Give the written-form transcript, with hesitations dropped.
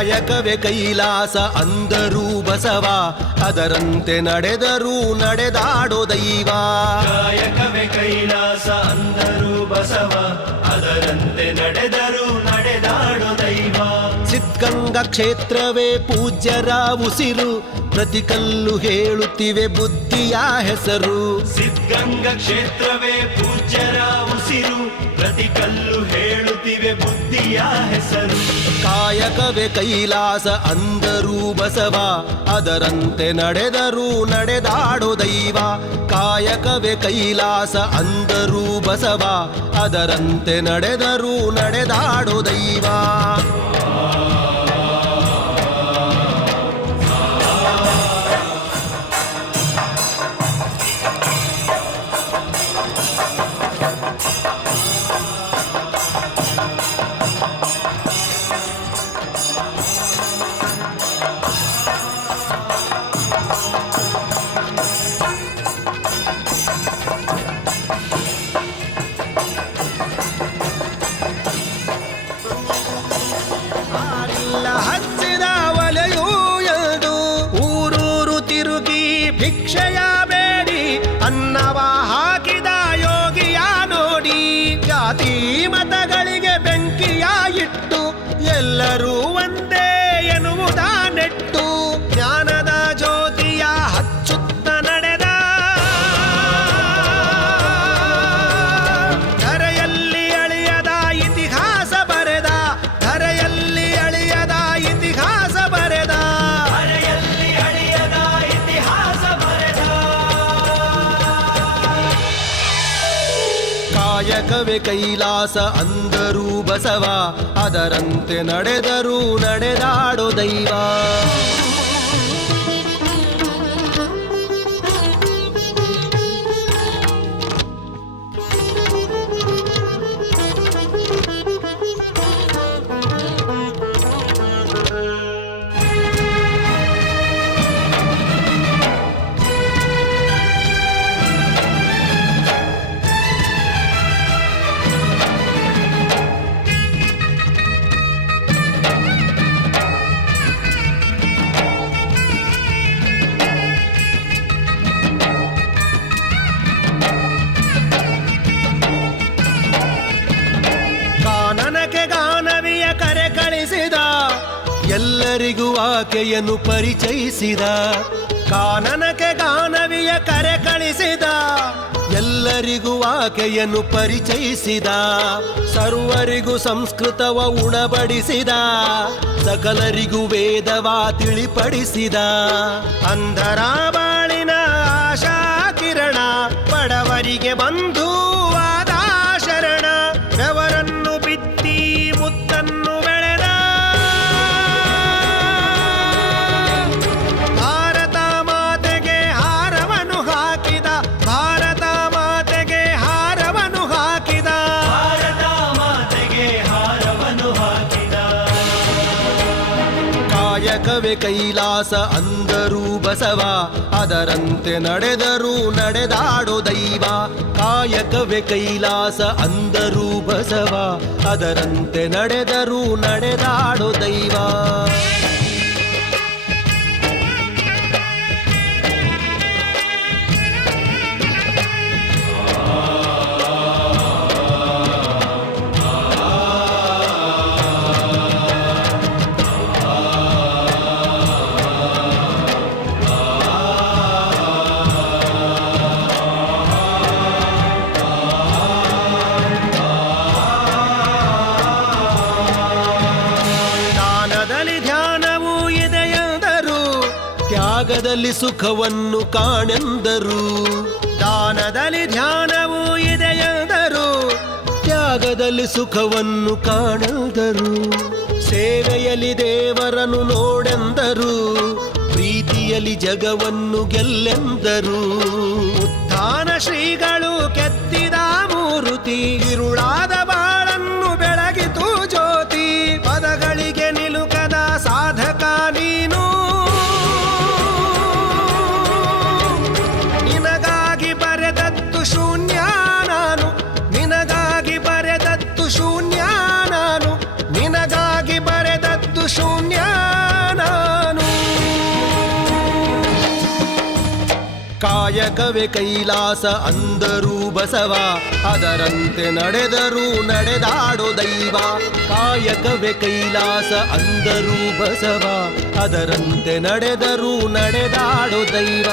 ಕಾಯಕವೇ ಕೈಲಾಸ ಅಂದರೂ ಬಸವ, ಅದರಂತೆ ನಡೆದರೂ ನಡೆದಾಡೋ ದೈವ. ಕಾಯಕವೇ ಕೈಲಾಸ ಅಂದರೂ ಬಸವ, ಅದರಂತೆ ನಡೆದರೂ ನಡೆದಾಡೋ ದೈವ. ಸಿದ್ಧಗಂಗಾ ಕ್ಷೇತ್ರವೇ ಪೂಜ್ಯರ ಉಸಿರು, ಪ್ರತಿ ಕಲ್ಲು ಹೇಳುತ್ತಿವೆ ಬುದ್ಧಿಯ ಹೆಸರು. ಸಿದ್ಧಗಂಗಾ ಕ್ಷೇತ್ರವೇ ಪೂಜ್ಯರ ಉಸಿರು, ಪ್ರತಿ ಕಲ್ಲು ಹೇಳುತ್ತಿವೆ ಬುದ್ಧಿಯ ಹೆಸರು. ಕಾಯಕವೇ ಕೈಲಾಸ ಅಂದರೂ ಬಸವ, ಅದರಂತೆ ನಡೆದರೂ ನಡೆದಾಡೋ ದೈವ. ಕಾಯಕವೇ ಕೈಲಾಸ ಅಂದರೂ ಬಸವ, ಅದರಂತೆ ನಡೆದರೂ ನಡೆದಾಡೋ ದೈವ. ಹಚ್ಚಿದ ಒಲೆಯೂ ಎಂದು ಊರೂರು ತಿರುಗಿ ಭಿಕ್ಷೆಯ ಬೇಡಿ ಅನ್ನವ ಹಾಕಿದ ಯೋಗಿಯ ನೋಡಿ. ಜಾತಿ ಮತಗಳಿಗೆ ಬೆಂಕಿಯ ಇಟ್ಟು ಎಲ್ಲರೂ ಒಂದೇ ಎನ್ನುವುದ ನೆಟ್ಟು ಜ್ಞಾನದ ಜ್ಯೋತಿಯ ಹಚ್ಚುತ್ತ ನಡೆದ. ಧರೆಯಲ್ಲಿ ಅಳಿಯದ ಇತಿಹಾಸ ಬರೆದ, ಧರೆಯಲ್ಲಿ ಅಳಿಯದ ಇತಿಹಾಸ ಬರೆದ, ಧರೆಯಲ್ಲಿ ಅಳಿಯದ ಇತಿಹಾಸ ಬರೆದ. ಕಾಯಕವೇ ಕೈಲಾಸ ಅಂದರೂ ಬಸವ, ಅದರಂತೆ ನಡೆದರೂ ನಡೆದಾಡೋ ದೈವ. ಕಾನನಕ್ಕೆ ಗಾನವಿಯ ಕರೆ ಕಳಿಸಿದ, ಎಲ್ಲರಿಗೂ ಆಕೆಯನ್ನು ಪರಿಚಯಿಸಿದ. ಕಾನನಕ್ಕೆ ಗಾನವಿಯ ಕರೆ ಕಳಿಸಿದ, ಎಲ್ಲರಿಗೂ ಆಕೆಯನ್ನು ಪರಿಚಯಿಸಿದ. ಸರ್ವರಿಗೂ ಸಂಸ್ಕೃತವ ಉಣಬಡಿಸಿದ, ಸಕಲರಿಗೂ ವೇದವ ತಿಳಿಪಡಿಸಿದ. ಅಂಧರ ಬಾಳಿನ ಆಶಾ ಕಿರಣ, ಬಡವರಿಗೆ ಬಂಧುವಾದ ಶರಣ. ಬೆವರನ್ನು ಬಿತ್ತಿ ಮುತ್ತನ್ನು ಬೆಳೆದ, ಭಾರತ ಮಾತೆಗೆ ಹಾರವನ್ನು ಹಾಕಿದ, ಭಾರತ ಮಾತೆಗೆ ಹಾರವನ್ನು ಹಾಕಿದ, ಭಾರತ ಮಾತೆಗೆ ಹಾರವನ್ನು ಹಾಕಿದ. ಕಾಯಕವೇ ಕೈಲಾಸ ಅಂದರೂ ಬಸವ, ಅದರಂತೆ ನಡೆದರೂ ನಡೆದಾಡೋ ದೈವ. ಕಾಯಕವೇ ಕೈಲಾಸ ಅಂದರೂ ಬಸವ, ಅದರಂತೆ ನಡೆದರೂ ನಡೆದಾಡೋ ದೈವ. ತ್ಯಾಗದಲ್ಲಿ ಸುಖವನ್ನು ಕಾಣೆಂದರು. ದಾನದಲ್ಲಿ ಧ್ಯಾನವೂ ಇದೆಯೆಂದರು, ತ್ಯಾಗದಲ್ಲಿ ಸುಖವನ್ನು ಕಾಣೆಂದರು. ಸೇವೆಯಲ್ಲಿ ದೇವರನ್ನು ನೋಡೆಂದರು, ಪ್ರೀತಿಯಲ್ಲಿ ಜಗವನ್ನು ಗೆಲ್ಲೆಂದರು. ಉತ್ಥಾನ ಶ್ರೀಗಳು ಕೆತ್ತಿದ ಮೂರುತಿ, ಇರುಳಾದ ಬಾಳನ್ನು ಬೆಳಗಿತು ಜ್ಯೋತಿ. ಪದಗಳಿಗೆ ನಿಲುಕದ ಸಾಧಕ ನೀನು, ನಿನಗಾಗಿ ಬರೆದದ್ದು ಶೂನ್ಯ ನಾನು, ನಿನಗಾಗಿ ಬರೆದದ್ದು ಶೂನ್ಯ ನಾನು, ನಿನಗಾಗಿ ಬರೆದದ್ದು ಶೂನ್ಯ ಕಾಯಕವೇ ಕೈಲಾಸ ಅಂದರೂ ಬಸವ, ಅದರಂತೆ ನಡೆದರೂ ನಡೆದಾಡೋ ದೈವ. ಕಾಯಕವೇ ಕೈಲಾಸ ಅಂದರೂ ಬಸವ, ಅದರಂತೆ ನಡೆದರೂ ನಡೆದಾಡೋ ದೈವ.